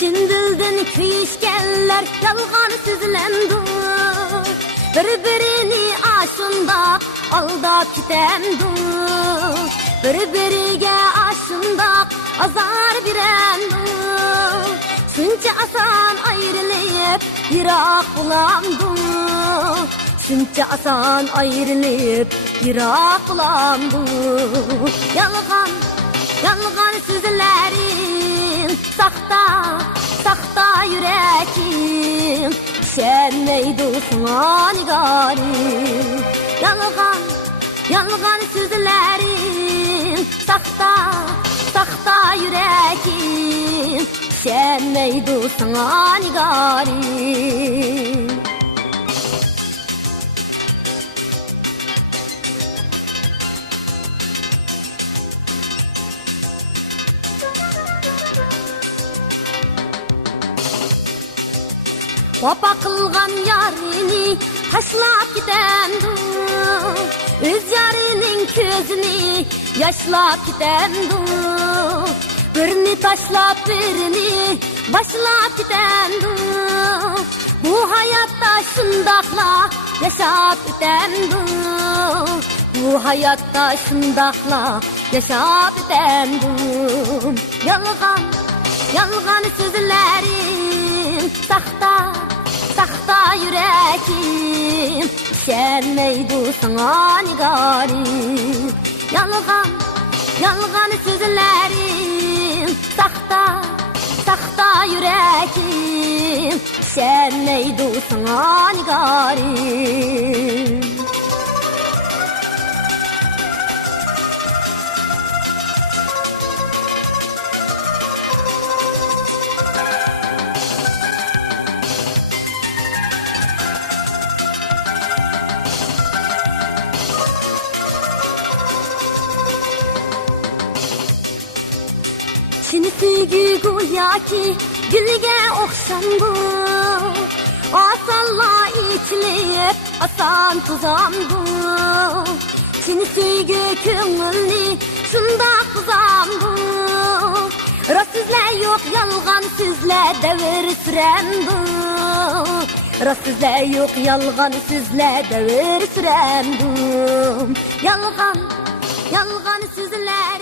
Çin dilden kuyuşkenler yalgan sözlendu. Bir-birini aşında aldap kitemdu. Bir-biriga aşında azar birendu. Şuncha asan ayrılıp yirak bulandu. Şuncha asan ayrılıp yirak bulandu. Yalgan, yalgan sözlerin sakta yüreğim şenmeydi sana nigarim. Yalgan sözlerin sakta yüreğim şenmeydi sana nigarim. Vapa kılgan yarini taşlap gidendu. Öz yarinin közünü yaşlap gidendu. Birini taşlap birini başlap gidendu. Bu hayatta şundakla yaşap gidendu. Bu hayatta şundakla yaşap gidendu. Yalgan sözlerin sakta yüreğim şenmeydi sana nigarim. Yalgan sözlerin sakta yüreğim şenmeydi sana nigarim. Çin süygü go'yoki gülge o'xshandu. Asalla ichilib asan tuzandu. Çin süygü ko'ngilni shundoq tuzandu. Rost so'zlar yo'q yolg'on so'zlar davr surandu. Rost so'zlar yo'q yolg'on so'zlar davr surandu. Yolg'on so'zlar